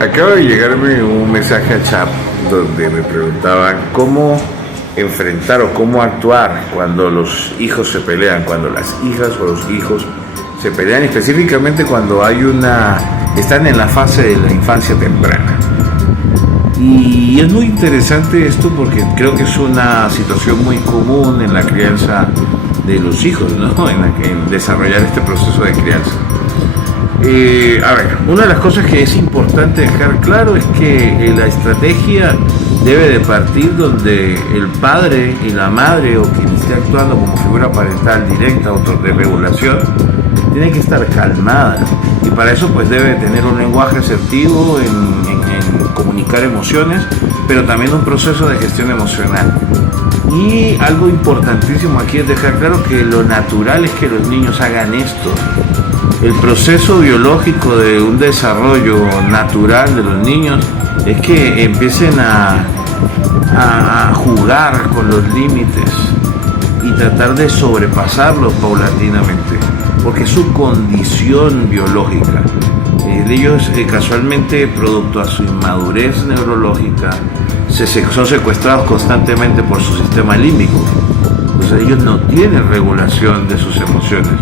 Acaba de llegarme un mensaje a chat donde me preguntaban cómo enfrentar o cómo actuar cuando los hijos se pelean, cuando las hijas o los hijos se pelean, específicamente cuando están en la fase de la infancia temprana. Y es muy interesante esto porque creo que es una situación muy común en la crianza de los hijos, ¿no? En desarrollar este proceso de crianza. Una de las cosas que es importante dejar claro es que la estrategia debe de partir donde el padre y la madre o quien esté actuando como figura parental directa o de regulación tiene que estar calmada, y para eso pues debe tener un lenguaje asertivo en comunicar emociones, pero también un proceso de gestión emocional. Y algo importantísimo aquí es dejar claro que lo natural es que los niños hagan esto. El proceso biológico de un desarrollo natural de los niños es que empiecen a jugar con los límites y tratar de sobrepasarlos paulatinamente, porque es su condición biológica. Ellos casualmente, producto a su inmadurez neurológica, son secuestrados constantemente por su sistema límbico. Entonces ellos no tienen regulación de sus emociones.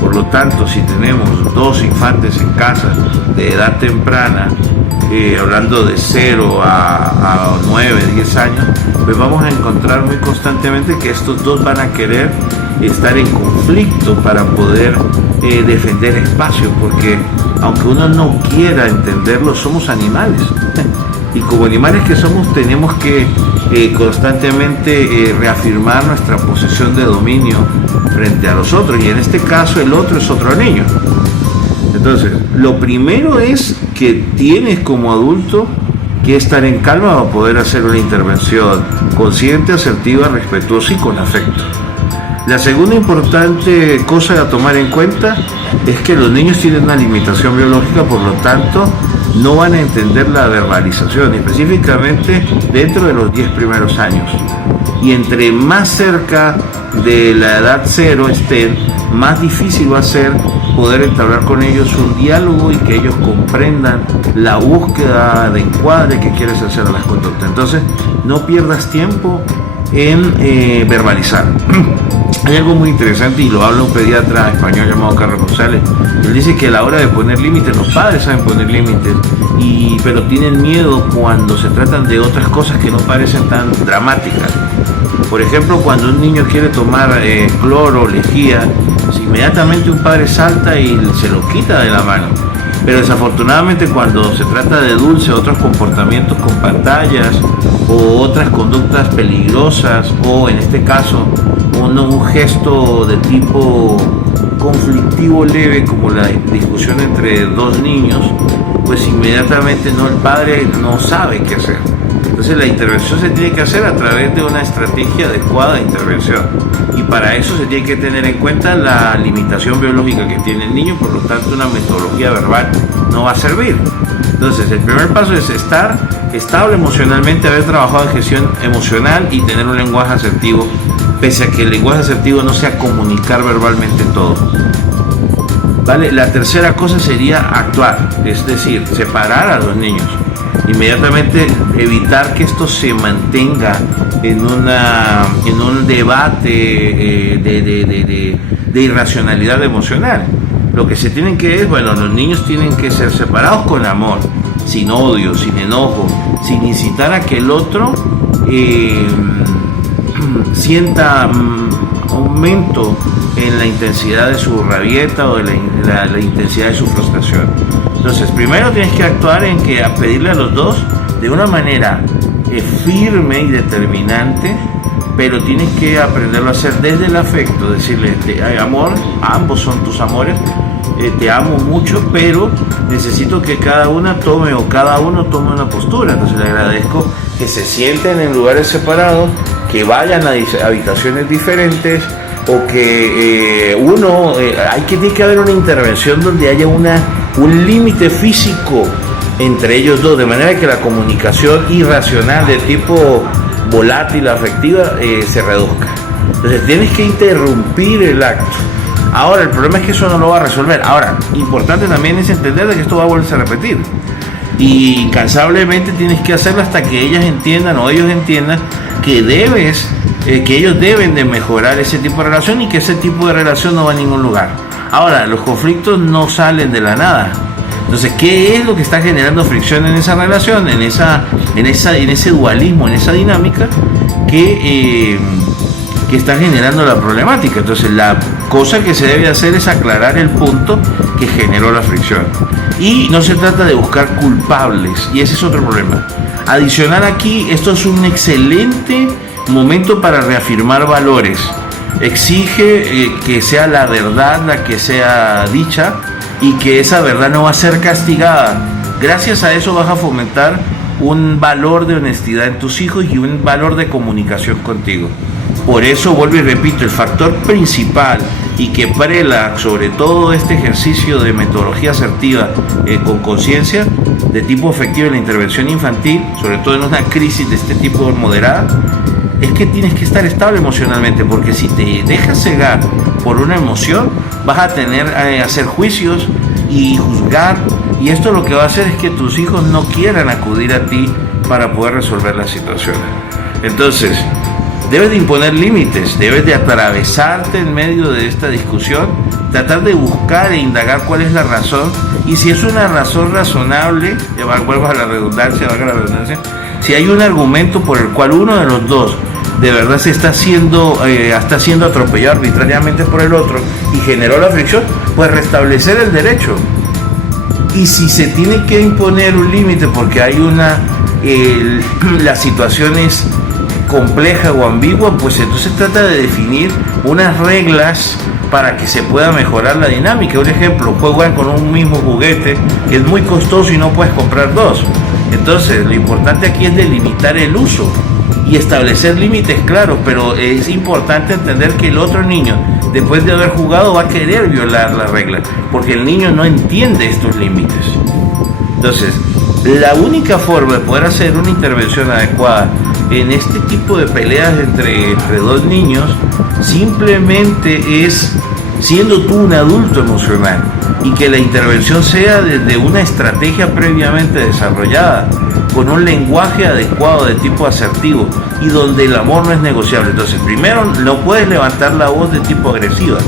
Por lo tanto, si tenemos dos infantes en casa de edad temprana, hablando de 0 a 9, 10 años, pues vamos a encontrar muy constantemente que estos dos van a querer estar en conflicto para poder defender espacio, porque aunque uno no quiera entenderlo, somos animales. Y como animales que somos, tenemos que constantemente reafirmar nuestra posición de dominio frente a los otros, y en este caso el otro es otro niño. Entonces, lo primero es que tienes como adulto que estar en calma para poder hacer una intervención consciente, asertiva, respetuosa y con afecto. La segunda importante cosa a tomar en cuenta es que los niños tienen una limitación biológica, por lo tanto no van a entender la verbalización, específicamente dentro de los 10 primeros años. Y entre más cerca de la edad 0 estén, más difícil va a ser poder entablar con ellos un diálogo y que ellos comprendan la búsqueda de encuadre que quieres hacer a las conductas. Entonces, no pierdas tiempo en verbalizar. Hay algo muy interesante y lo habla un pediatra español llamado Carlos González. Él dice que a la hora de poner límites, los padres saben poner límites, pero tienen miedo cuando se tratan de otras cosas que no parecen tan dramáticas. Por ejemplo, cuando un niño quiere tomar cloro o lejía, inmediatamente un padre salta y se lo quita de la mano. Pero desafortunadamente cuando se trata de dulce, otros comportamientos con pantallas o otras conductas peligrosas, o en este caso un gesto de tipo conflictivo leve como la discusión entre dos niños, pues inmediatamente el padre no sabe qué hacer. Entonces la intervención se tiene que hacer a través de una estrategia adecuada de intervención, y para eso se tiene que tener en cuenta la limitación biológica que tiene el niño, por lo tanto una metodología verbal no va a servir. Entonces el primer paso es estar estable emocionalmente, haber trabajado en gestión emocional y tener un lenguaje asertivo, pese a que el lenguaje asertivo no sea comunicar verbalmente todo. ¿Vale? La tercera cosa sería actuar, es decir, separar a los niños. Inmediatamente evitar que esto se mantenga en un debate de irracionalidad emocional. Lo que se tienen que los niños tienen que ser separados con amor, sin odio, sin enojo, sin incitar a que el otro sienta aumento en la intensidad de su rabieta o de la intensidad de su frustración. Entonces, primero tienes que actuar en que a pedirle a los dos de una manera firme y determinante, pero tienes que aprenderlo a hacer desde el afecto, decirle, amor, ambos son tus amores, te amo mucho, pero necesito que cada uno tome una postura. Entonces le agradezco que se sienten en lugares separados, que vayan a habitaciones diferentes, o que tiene que haber una intervención donde haya un límite físico entre ellos dos, de manera que la comunicación irracional de tipo volátil, afectiva, se reduzca. Entonces tienes que interrumpir el acto. Ahora, el problema es que eso no lo va a resolver. Ahora, importante también es entender de que esto va a volverse a repetir. Y incansablemente tienes que hacerlo hasta que ellas entiendan o ellos entiendan que que ellos deben de mejorar ese tipo de relación y que ese tipo de relación no va a ningún lugar. Ahora, los conflictos no salen de la nada. Entonces, ¿qué es lo que está generando fricción en esa relación, en ese dualismo, en esa dinámica que está generando la problemática? Entonces, la cosa que se debe hacer es aclarar el punto que generó la fricción. Y no se trata de buscar culpables, y ese es otro problema. Adicional aquí, esto es un excelente momento para reafirmar valores. Exige que sea la verdad la que sea dicha y que esa verdad no va a ser castigada. Gracias a eso vas a fomentar un valor de honestidad en tus hijos y un valor de comunicación contigo. Por eso, vuelvo y repito, el factor principal y que prela sobre todo este ejercicio de metodología asertiva con conciencia de tipo efectivo en la intervención infantil, sobre todo en una crisis de este tipo moderada, es que tienes que estar estable emocionalmente, porque si te dejas cegar por una emoción, vas a tener a hacer juicios y juzgar, y esto lo que va a hacer es que tus hijos no quieran acudir a ti para poder resolver la situación. Entonces, debes de imponer límites, debes de atravesarte en medio de esta discusión, tratar de buscar e indagar cuál es la razón, y si es una razón razonable, vuelvo a la redundancia, si hay un argumento por el cual uno de los dos de verdad se está siendo atropellado arbitrariamente por el otro y generó la fricción, pues restablecer el derecho. Y si se tiene que imponer un límite porque hay la situación es compleja o ambigua, pues entonces trata de definir unas reglas para que se pueda mejorar la dinámica. Un ejemplo, juegan con un mismo juguete que es muy costoso y no puedes comprar dos. Entonces, lo importante aquí es delimitar el uso y establecer límites claros, pero es importante entender que el otro niño, después de haber jugado, va a querer violar la regla, porque el niño no entiende estos límites. Entonces, la única forma de poder hacer una intervención adecuada en este tipo de peleas entre dos niños, simplemente es siendo tú un adulto emocional, y que la intervención sea desde una estrategia previamente desarrollada, con un lenguaje adecuado de tipo asertivo y donde el amor no es negociable. Entonces, primero, no puedes levantar la voz de tipo agresiva,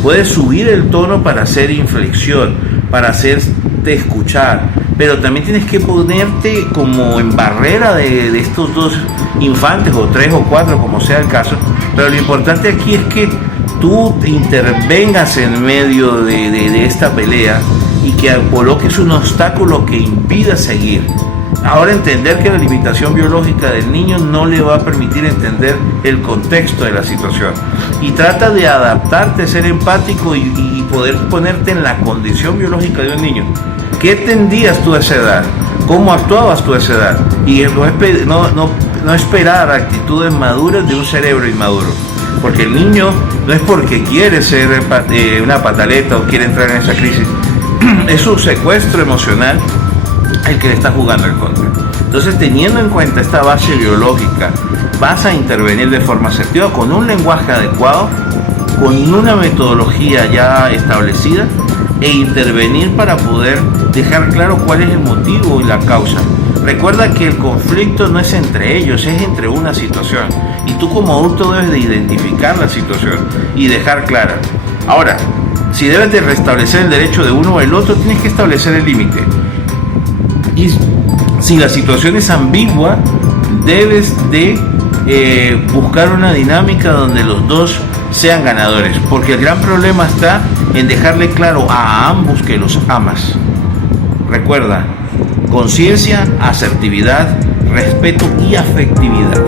puedes subir el tono para hacer inflexión, para hacerte escuchar, pero también tienes que ponerte como en barrera de estos dos infantes, o tres o cuatro, como sea el caso. Pero lo importante aquí es que tú intervengas en medio de esta pelea y que coloques un obstáculo que impida seguir. Ahora, entender que la limitación biológica del niño no le va a permitir entender el contexto de la situación, y trata de adaptarte, ser empático y poder ponerte en la condición biológica de un niño. ¿Qué tendías tú a esa edad? ¿Cómo actuabas tú a esa edad? Y no esperar actitudes maduras de un cerebro inmaduro, porque el niño no es porque quiere ser una pataleta o quiere entrar en esa crisis, es un secuestro emocional el que le está jugando en contra. Entonces, teniendo en cuenta esta base biológica, vas a intervenir de forma asertiva con un lenguaje adecuado, con una metodología ya establecida, e intervenir para poder dejar claro cuál es el motivo y la causa. Recuerda que el conflicto no es entre ellos, es entre una situación, y tú como adulto debes de identificar la situación y dejar clara. Ahora, si debes de restablecer el derecho de uno o el otro, tienes que establecer el límite. Y si la situación es ambigua, debes de buscar una dinámica donde los dos sean ganadores, porque el gran problema está en dejarle claro a ambos que los amas. Recuerda, conciencia, asertividad, respeto y afectividad.